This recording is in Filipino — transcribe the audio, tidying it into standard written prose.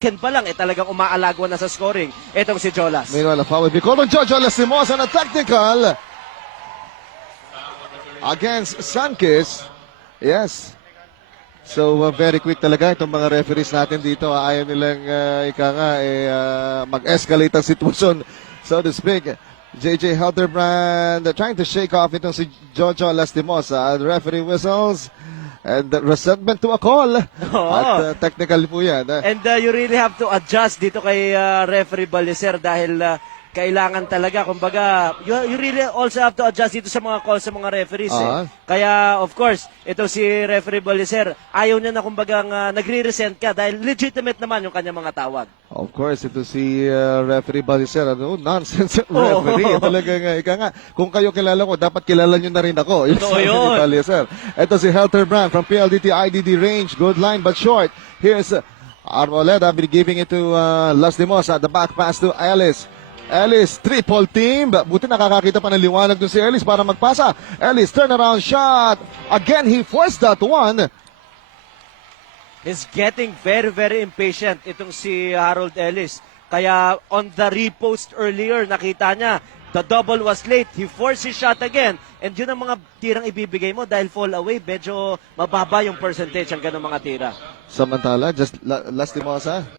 Ken pa lang, talagang umaalagwa na sa scoring. Itong si Jolas. Meanwhile, a foul will be called on Jojo Lastimosa on a technical against Sanchez. Yes. So, very quick talaga itong mga referees natin dito. Ayaw nilang, mag-escalate ang sitwasyon, so to speak. JJ Helderbrand trying to shake off itong si Jojo Lastimosa. The referee whistles. And resentment to a call. At technical po yan. And you really have to adjust dito kay referee Balicer dahil kailangan talaga, kumbaga, you really also have to adjust dito sa mga calls sa mga referees. Kaya, of course, ito si referee Balicer, ayaw niya na kumbaga nagre-resent ka dahil legitimate naman yung kanyang mga tawag. Of course, ito si referee Balicer, nonsense referee. Talagang, kung kayo kilala ko, dapat kilala nyo na rin ako. Yung referee Balicer. Ito si Helterbrand from PLDT IDD range. Good line but short. Here's Arboleda giving it to Lastimosa. The back pass to Ellis. Ellis, triple team. Buti nakakakita pa ng liwanag dun si Ellis para magpasa. Ellis, turnaround shot. Again, he forced that one. He's getting very, very impatient itong si Harold Ellis. Kaya on the repost earlier, nakita niya, the double was late. He forced his shot again. And yun ang mga tirang ibibigay mo dahil fall away. Medyo mababa yung percentage ang ganong mga tira. Samantala, just Lastimosa.